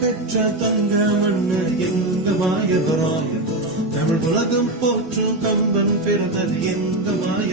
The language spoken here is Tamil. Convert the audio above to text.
பெற்ற தங்க மன்னர் எங்க மாயவராய தமிழ் உலகம் போற்றும் கம்பன் பிறந்தது எங்க மாய